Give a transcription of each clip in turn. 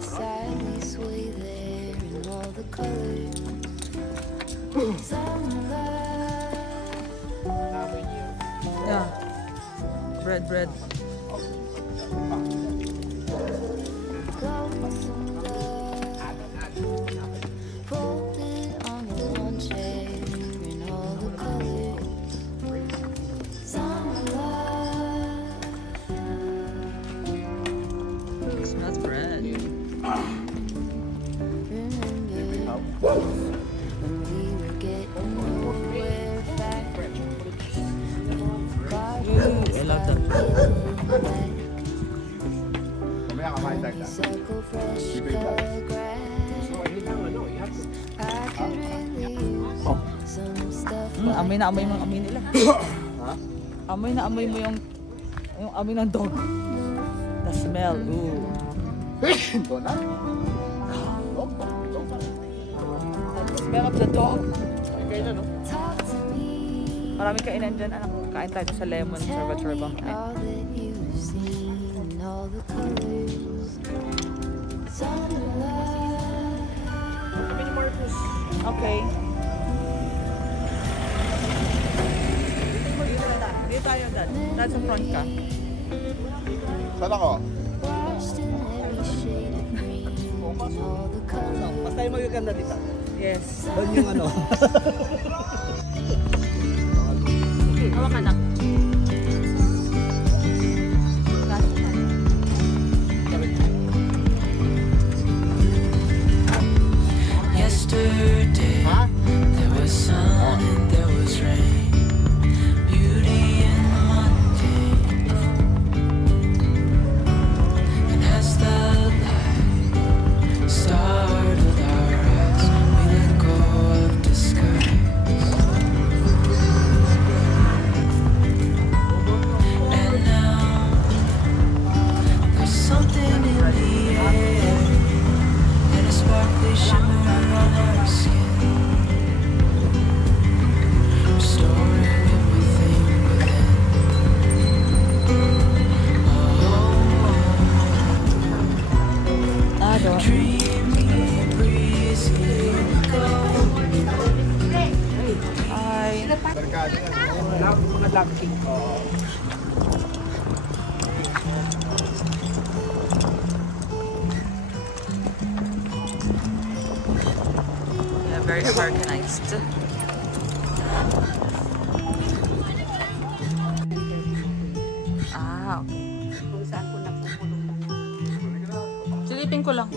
side we sway there in all the colors. Yeah. Bread. Smells bread. I love that. Amoy na amoy mo ang amoy nila. Amoy na amoy mo yung amoy ng dog. The smell. Ooh. The smell of the dog. Maraming kainan dyan. Anak, kain tayo sa lemon chorba. Okay. Dito tayo, Dad. Dad, sa front ka. Saan ako? Mas tayo magaganda dito. Yes. Doon yung ano. Hawak anak. Yesterday, there was sun and there was rain, beauty in the mundane. And as the light startled our eyes, we let go of disguise. And now there's something in the air, and a sparkly shimmer on our skin, restoring everything within. Dreamy, breezy, go. Hi. Mga lacking. Yeah, very organized. Ah, okay. Kung saan ko napupunong. Silipin ko lang.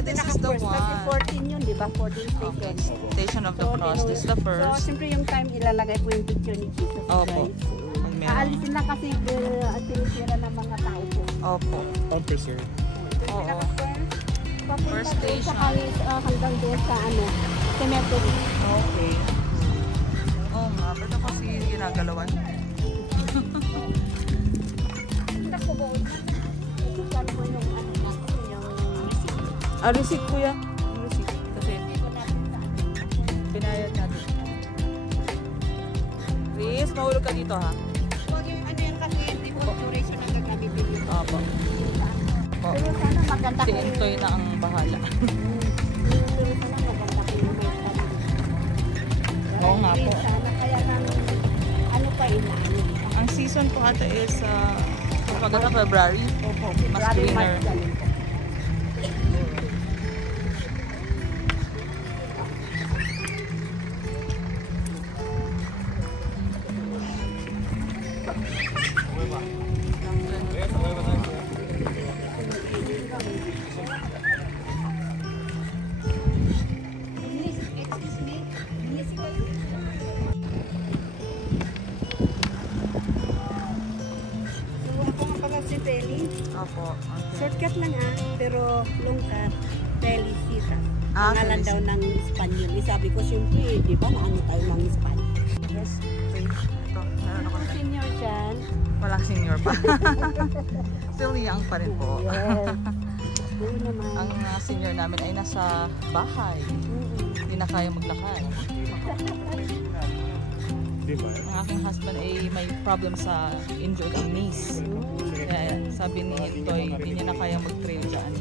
This is the one. Kasi 14 yun, di ba? 14 Okay. station. Station of the Cross. This is the So, first. siyempre yung time ilalagay po yung picture ni Jesus Opo. Christ. Pag meron. Aalisin na kasi sinisira ng mga tao po. Opo. Unpreserved. Oo. Papunta First doon sa station. hanggang doon sa cemetery. Okay. Oo nga. Ba't ako kasi ginagalawan? Naku po. Ito sana po yung Ah, receipt kuya. Yung receipt. Kasi binayad natin. Please, mahulog ka dito ha. Huwag yung ano yan kasi hindi po duration ang gagamitin yun. Opo. Opo. Pero sana maganda Si ko Entoy na ang bahala. Pero sana maganda ko yung may sarili. Oo nga po. Sana kaya lang ano pa inaano. Ang season po ata is maganda February. Opo, Mas February, greener. March, ganun po. Sikat lang pero lungkat. Felicitas. Ah, Pangalan daw ng Espanyol. Sabi ko, siyempre, di ba, naano tayo ng Espanyol? Yes, wait. Ito, meron ako sa... Senior dyan. Walang senior pa. Still young pa rin po. Yes. Oo naman. Ang senior namin ay nasa bahay. Hindi na kaya maglakad. Di ba? Ang aking husband ay may problem sa injured ang knees. Kaya sabi ni Toy, hindi niya na kaya mag-trail dyan.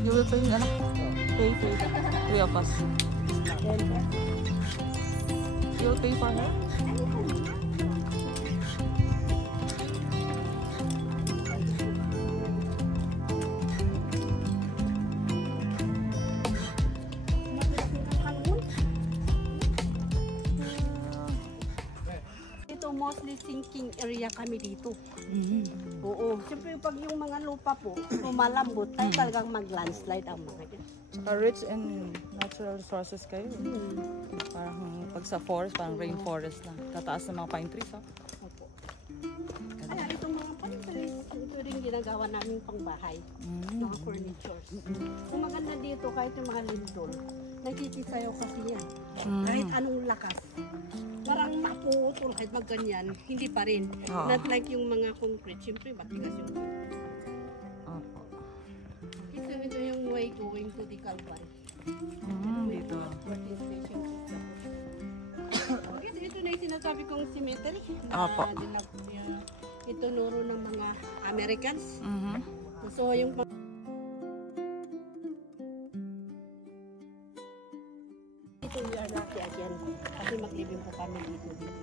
You will pay, anak? Pay. 3 of us. You will pay for her? Ito mostly sinking area kami dito. Oo. Siyempre pag yung mga lupa po, lumalambot, tayo talagang mag-landslide ang mga yan. Saka rich in natural resources kayo. Parang pag sa forest, parang rainforest lang. Tataas ng mga pine trees, ha? Opo. Kaya itong mga pantries, ito rin ginagawa namin pang bahay. Mga furnitures. Kung maganda dito, kahit yung mga lindol, nakikisayaw kasi yan. Kahit anong lakas. Parang maputol kahit magganyan, hindi pa rin. Oo. Not like yung mga concrete, siyempre matigas yung Opo. ito yung way going to the Calvary. Dito. 14 station. Okay, ito na yung sinasabi kong cemetery. Opo. Itunuro ng mga Americans. Mhm. So yung ito we are lucky again. Kasi maglibing po kami dito yan.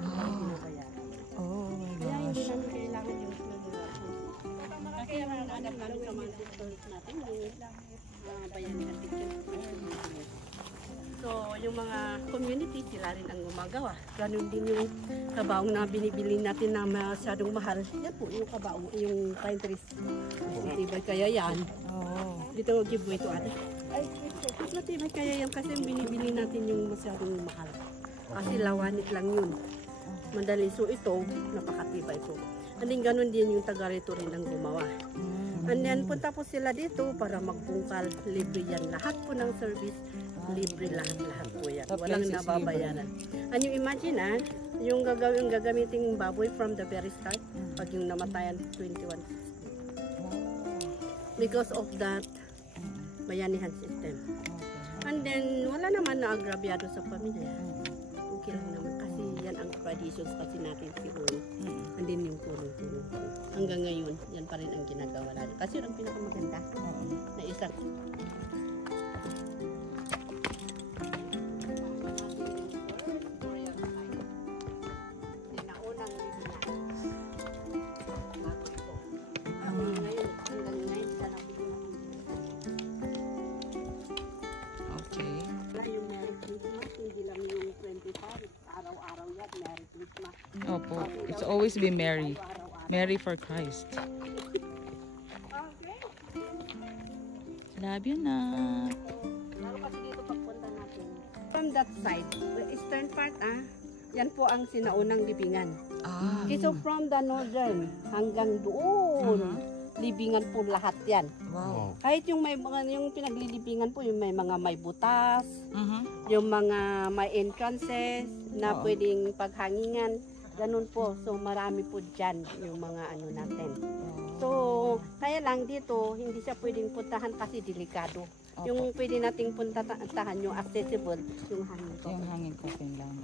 Binabayaran. Oh my Kaya hindi gosh. namin kailangan yung kaya nananap namin sa mga sisters natin yung mga bayanihan dito. So, yung mga community, sila rin ang gumagawa. Ganun din yung kabaong na binibili natin na masyadong mahal. Yan po, yung kabaong, yung pine trees. Matibay kaya yan. Oh. Dito, giveaway to ate. Ay, matibay kaya yan kasi yung binibili natin yung masyadong mahal. Kasi lawanit lang yun. Madali. So, ito, napakatibay po. And then, ganun din yung taga rito rin ang gumawa. And then, punta po sila dito para magbungkal. Libre yan. Lahat po ng service, libre lahat po yan. The Walang place is nababayaran. And you imagine, yung gagamiting baboy from the very start, pag yung namatayan, 21. Because of that, bayanihan system. And then, wala naman na agrabyado sa pamilya. Okay lang naman kasi yan ang traditions kasi natin siguro. And then yung tulong-tulong. Hanggang ngayon, yan pa rin ang ginagawa natin. Kasi yun ang pinakamaganda na isang Okay. yung Merry Christmas, hindi lang yung 25, araw-araw yan, Merry Christmas. Opo. It's always be merry. Merry for Christ. Okay. Love you na. Lalo kasi dito pagpunta natin. From that side, the eastern part, yan po ang sinaunang libingan. Ah. Okay, so from the northern hanggang doon, libingan po lahat yan. Wow. Kahit yung may mga yung pinaglilibingan po, yung may mga may butas, Mhm. yung mga may entrances na Oo. pwedeng paghangingan, ganun po. So marami po dyan yung mga ano natin. So, kaya lang dito, hindi siya pwedeng puntahan kasi delikado. Opo. Yung pwede nating puntahan, yung accessible, yung hangin ko. Yung hangin coffin lang.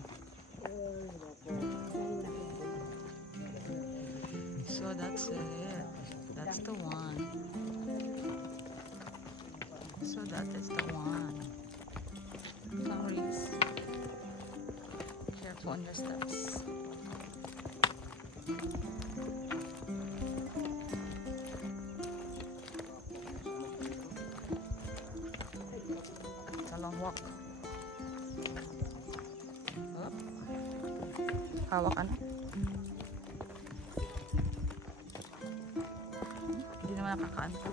So that's it. That's the one. So that is the one. Clarice. Careful on your steps. It's a long walk. Up. Hawak ano? Hindi naman nakakaanta.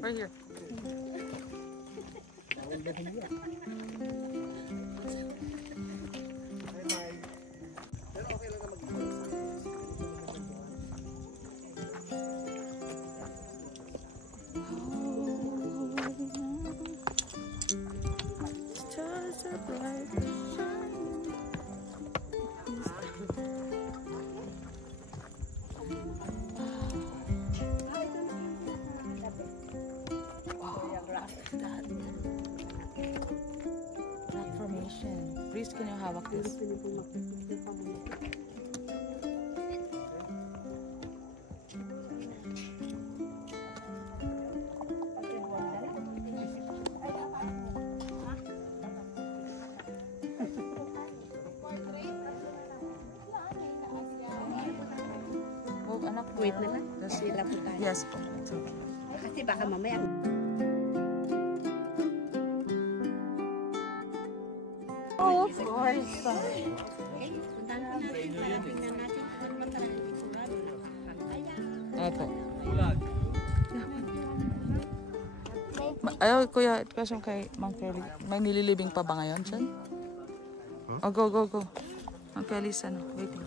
Right here. of this. Pwede po makikita pa muna. Oh, anak. Wait na lang. Sila po tayo. Yes po. Kasi baka mamaya. Oh, of course. Okay, puntahan po natin para tingnan natin kung ano man talaga yung itsura. Eto. Ayaw, kuya, question kay Ma'am Kelly. May nililibing pa ba ngayon dyan? Oh, go, go, go. Ma'am Kelly's ano, waiting.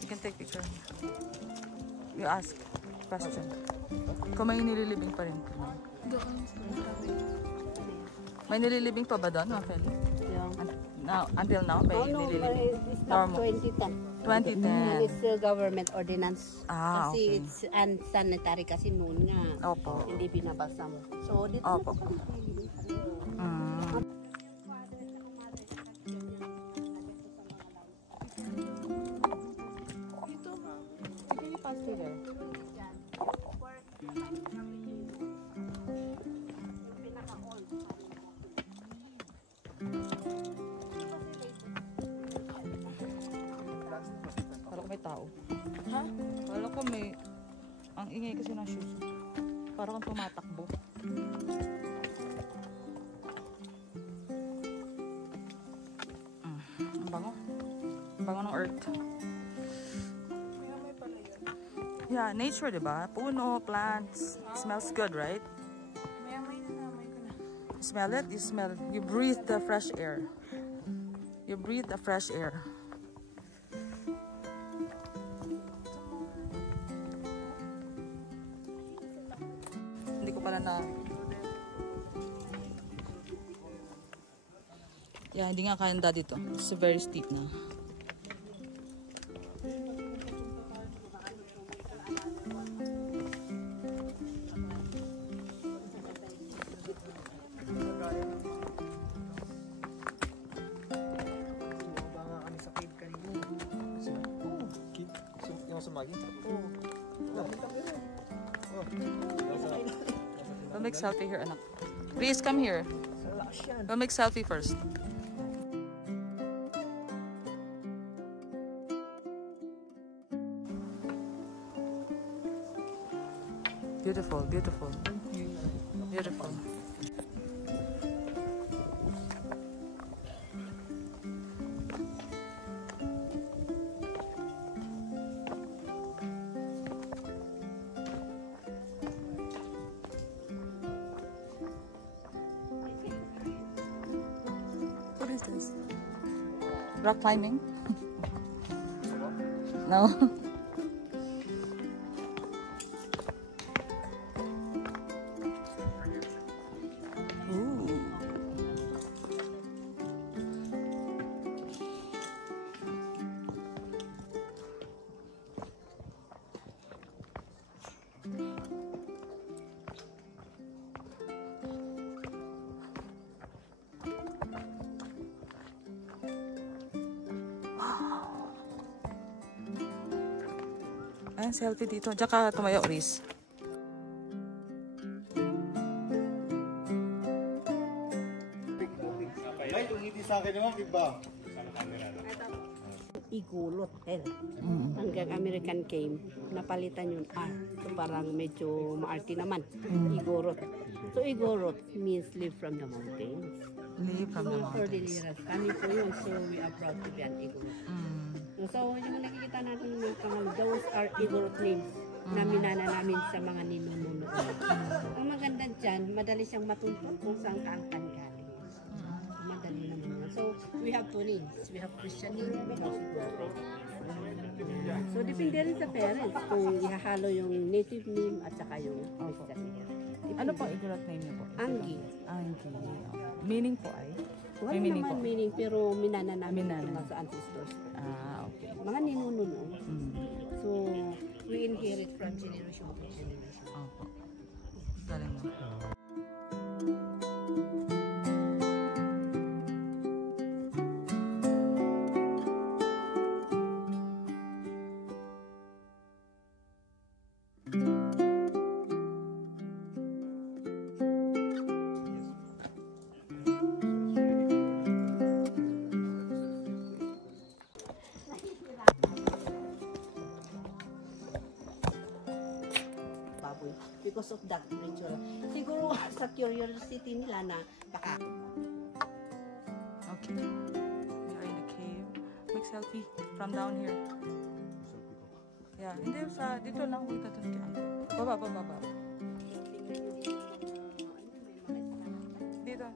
You can take picture. You ask question. Kung may nililibing pa rin. May nililibing pa ba doon, Ma'am Kelly? Now, until now, may nililibing? It's not 2010. 2010. It's still government ordinance. Ah, Kasi okay. it's unsanitary kasi noon nga. Opo. Hindi binabasa mo. So, dito Opo. na po kami. Mm. Can you pass through there? Parang may tao. Ha? Wala ko may... Ang ingay kasi ng shoes. Parang kang tumatakbo. Ang bango. Ang bango ng earth. Yeah, nature, diba? Puno, plants. It smells good, right? Smell it? You smell it. You breathe the fresh air. You breathe the fresh air. Hindi ko pala na... Yeah, hindi nga kayanda dito. It's very steep na. Yung sumagi? We'll make selfie here, anak. Please come here. We'll make selfie first. Beautiful, beautiful. Beautiful. What is this? Rock climbing? No. Ooh. Ayan, selfie dito. Diyan ka tumayo, Riz. Ay, tumiti sa akin naman, iba. Igulot. Hanggang American came, napalitan yun. So parang medyo maarti naman. Igorot. So igorot means live from the mountains. Live from the Mga mountains. Cordilleras. Kami po yun. So we are proud to be an igorot. So yung nakikita natin yung pangalan, those are igorot names na minana namin sa mga ninununo. Ang maganda dyan, madali siyang matuntun kung saan ka ang galing. Madali naman yun. So we have two names. We have Christian name, we have igorot. So depende rin sa parents kung ihahalo yung native name at saka yung Christian name. Ano pang igorot name niyo po? Anggi. Anggi. Meaning po ay? Wala May meaning naman po. meaning pero minana namin Minana. yung mga sa ancestors. Okay. Mga ninununo. So, we inherit from generation to generation. Opo. Galing mo. because of that ritual. Siguro sa curiosity nila na baka. Okay. We are in the cave. Make selfie from down here. Yeah, hindi sa dito lang kita dun kay Uncle. Baba. Dito.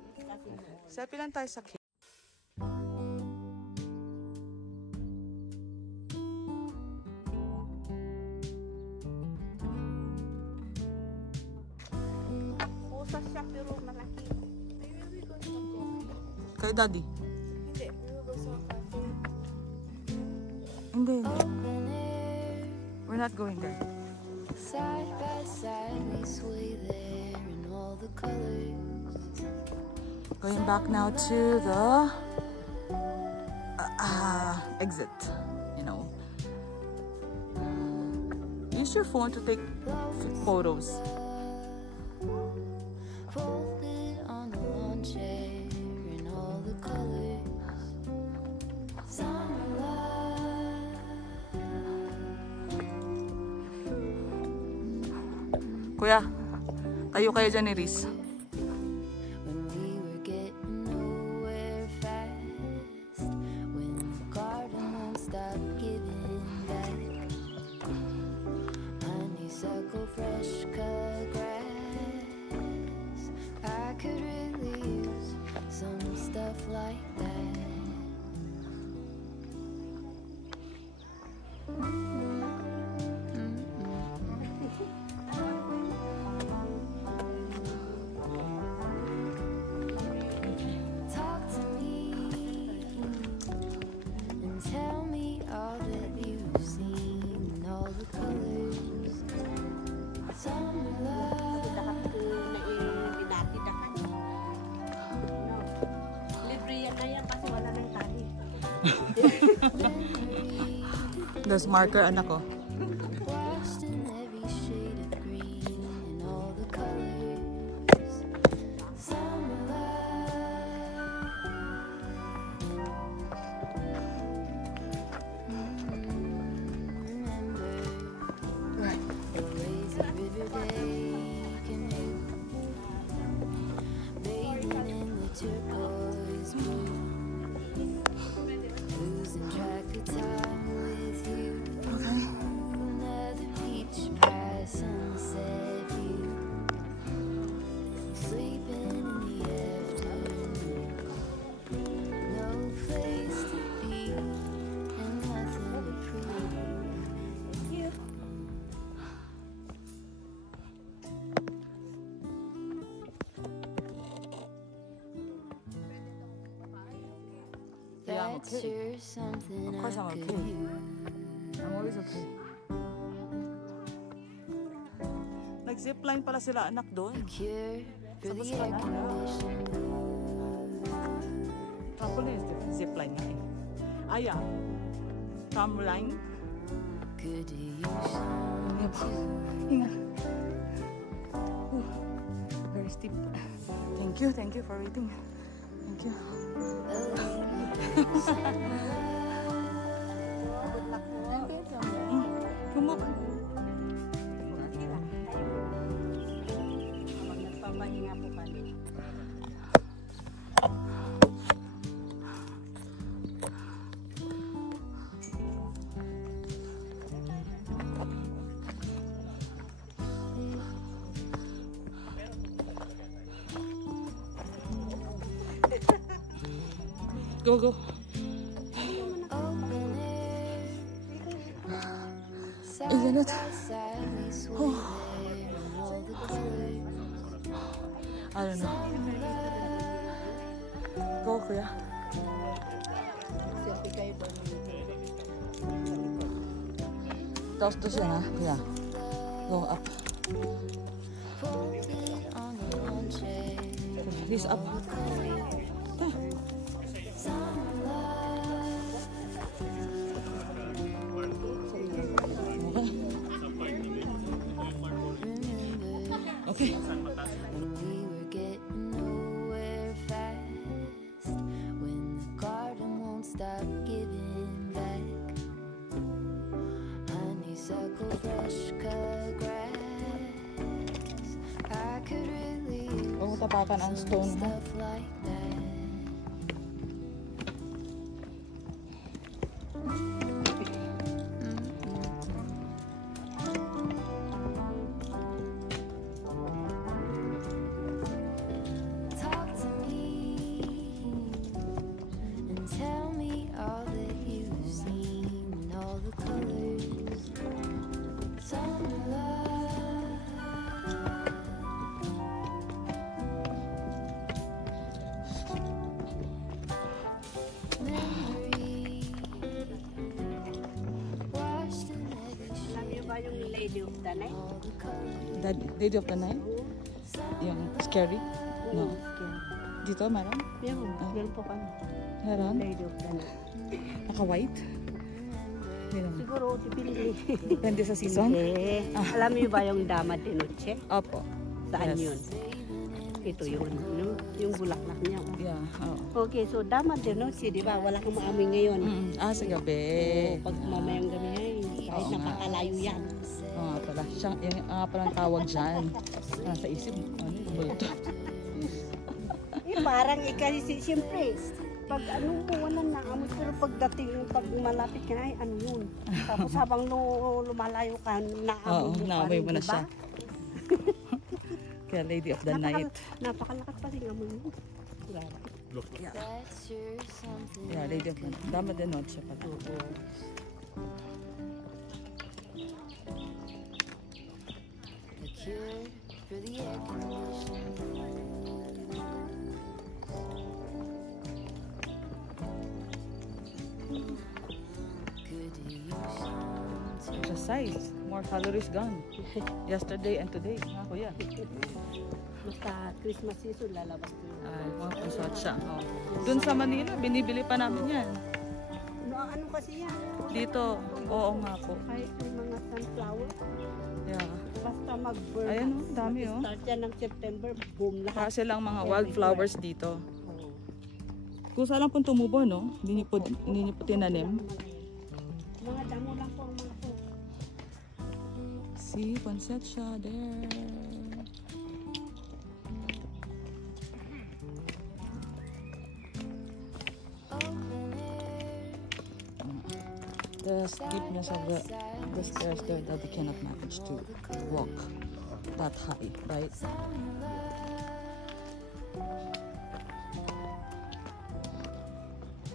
Selfie lang tayo sa cave. Usas siya pero malaki. Kay Daddy. Hindi. We're not going there. Side by side we sway there in all the colors. Going back now to the exit. You know. Use your phone to take photos. Folded on the lawn chair in all the colors. Summer love. Kuya, tayo kayo dyan ni Riz. When we were getting nowhere fast. When the garden won't stop giving back. Honeysuckle, fresh cut grass. I could really use some stuff like that. Talk to me and tell me all that you've seen, all the colors. Summer love. Libre yan na yan kasi wala nang tali. There's marker, anak ko. Washed in every shade of green and all the colors. Summer love. Remember the lazy river day canoe, bathing in the turquoise blue, losing track of time with you. Another beach by sunset view, sleeping in the afternoon, no place to be and nothing to prove. Yeah, I'm That's okay. sure something Of course I I'm could okay. use. I'm always okay. Nag-zipline pala sila anak doon. Cure for the Tapos air wala. conditioning. Trampoline is different. Zipline nga eh. Yeah. Tramline. Could use some Hinga. Very steep. Thank you for waiting. Thank you. Kumok. Nagpapahinga po kami. Go, go. open air. Side Isn't it? by side we sway there in all the colors. I don't know. Go, kuya. Selfie kayo doon. Tapos doon siya na. Kuya. Go up. Folded on the lawn chair. He's up. Summer love. Okay. When we were getting nowhere fast, when the garden won't stop giving back, honeysuckle, fresh cut grass. tapakan ang stone. Ha? Stuff like that. Talk to me and tell me all that you've seen and all the colors. Summer love. Memory washed in every Alam niyo ba yung Lady of the Night? all the colors. That Lady of the Night? Yung scary? No. Dito, meron? Meron po kami. Meron? Lady of the Night. Naka-white? Hindi naman. Siguro, dipindi. Depende sa season? Alam niyo ba yung Dama de Noche? Opo. Saan Yes. yun? Ito yun. Yung bulaklak niya. Oh. Yeah, oo. Okay, so Dama de Noche, di ba? Wala kang maamoy ngayon. Sa gabi. Pag mamayang gabi, ay, kahit Oo nga. napakalayo yan. Oo nga pala. Siya, yung nga palang tawag dyan. Sa isip mo, ano yung bulto? Parang kasi siyempre, pag ano mo, wala na amoy. Pero pagdating, pag malapit ka na, ay ano yun. Tapos habang lumalayo ka, Oo, naamoy mo pa naamoy rin, mo na diba? siya. Kaya Lady of the Night. Napakalakas pa rin amoy mo. Grabe. That's sure something. Yeah, Lady of the Night. Dama de Noche pala. The cure for the air conditioning. Could you use some to Exercise. More calories gone. Yesterday and today. Nga kuya. Basta Christmas season, lalabas ko yun. Ay, mga pusat siya. Oh. Doon sa Manila, binibili pa namin yan. Ano kasi yan? Dito, oo nga po. Kahit yung mga sunflower, Yeah. basta mag-burn. Ayan, oh, dami, oh. Start yan ng September, boom, lahat. Kasi lang mga wildflowers dito. Oo. Kusa lang pong tumubo, no? Hindi niyo po tinanim. Mga damo lang po ang mga po. See, poinsettia there. open air. The steepness of the stairs there that we cannot manage to walk that high, right?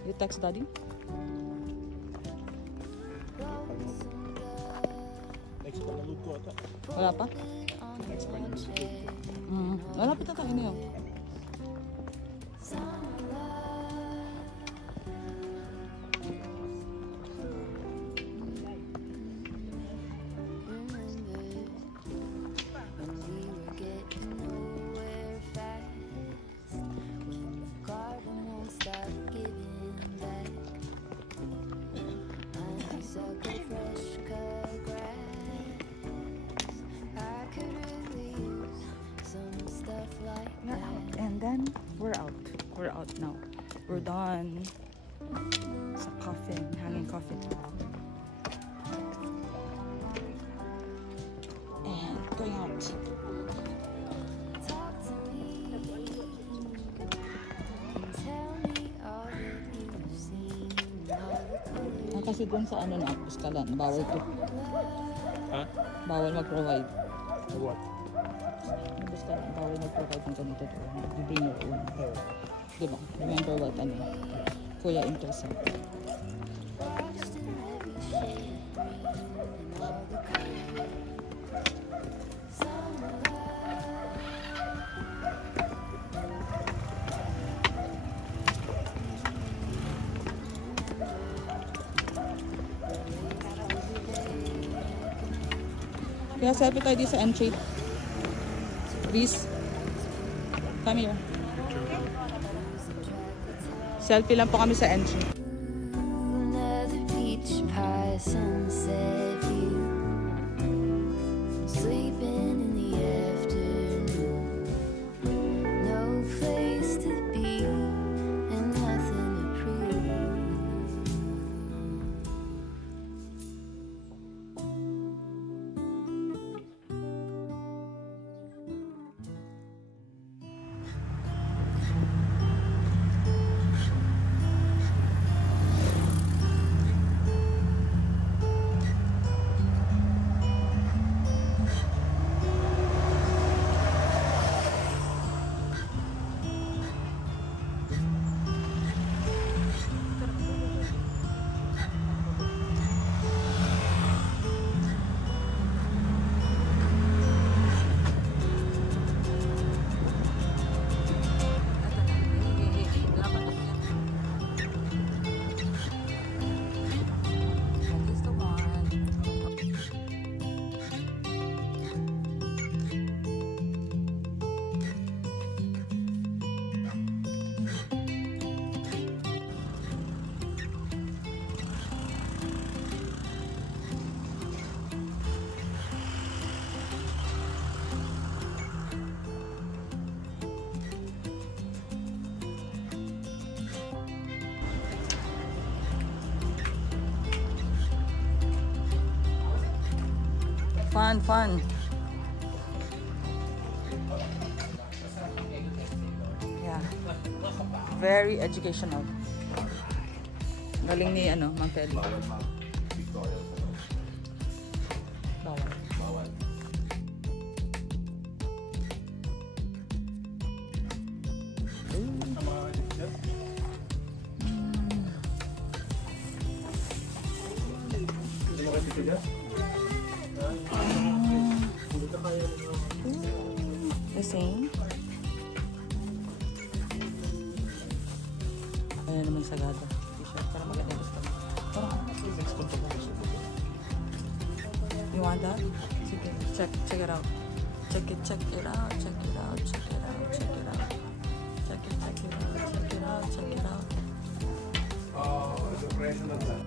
You text daddy? Next pa nalud ko ata. Wala pa? Malapit na tayo niyo. And then we're out. We're out now. We're done. Sa coffin, hanging coffin. And going out. Kasi dun sa ano na Puskalan, bawal to. Ha? Bawal mag-provide. What? Puskalan, bawal mag-provide ng ganito to. You bring your own. Diba? Remember what ano? Kuya Intercent. Kaya selfie tayo dito sa entry. Please. Come here. Selfie lang po kami sa entry. Another peach pie sunset view. Sleeping in the afternoon. No place to be and nothing to prove. Fun, fun. Yeah. Very educational. Galing ni Ma'am Feli. Bawal. The same. Ayan naman sagada. T-shirt para maganda gusto. You want that? Sige. Check it out. Check it out. The presyo lang lang.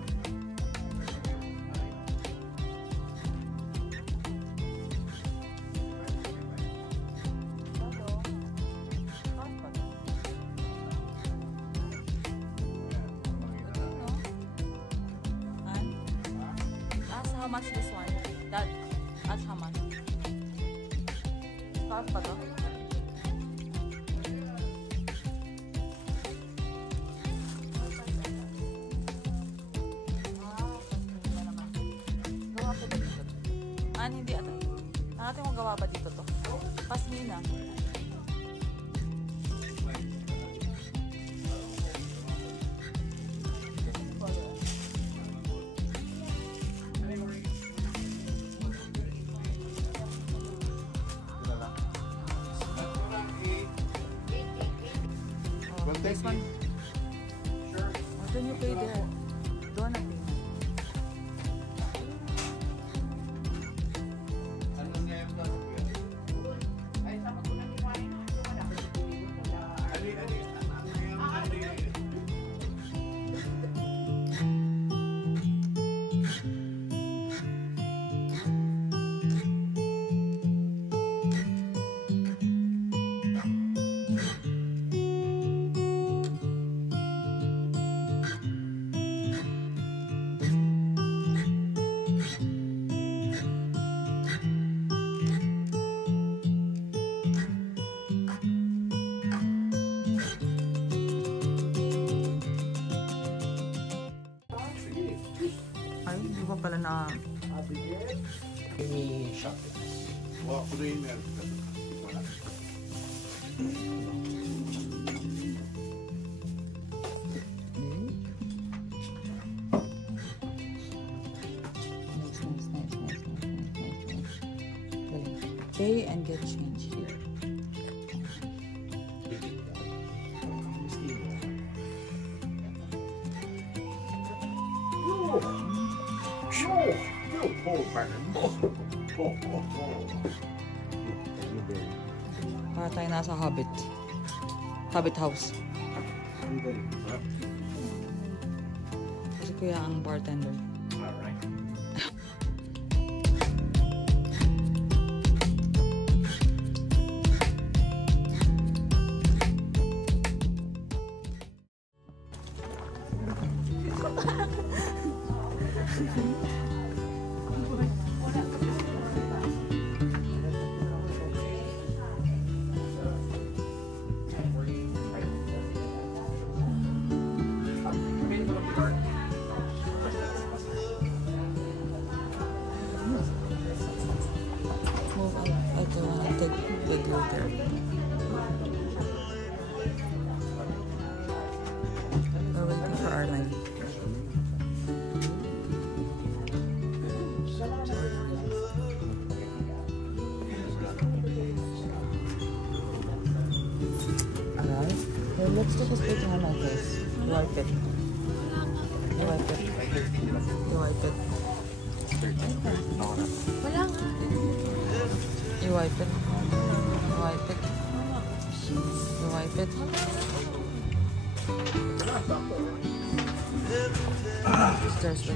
Ask how much this one? That, ask how much? Scarf pa to? Hindi ata. Natin kung gawa ba dito to? Pasmina. This one. Sure. Why don't you pay there? Doon na pay. Ay, di ba pala na... Ini shop. Wala ko rin meron. Pay and get change here. Para tayo nasa Hobbit house. Kasi kuya ang bartender. We're waiting for our line. Alright. Well, let's take a straight hand like this. You wipe it. You wipe it. You wipe it. You wipe it. You wipe it. You wipe it. There's the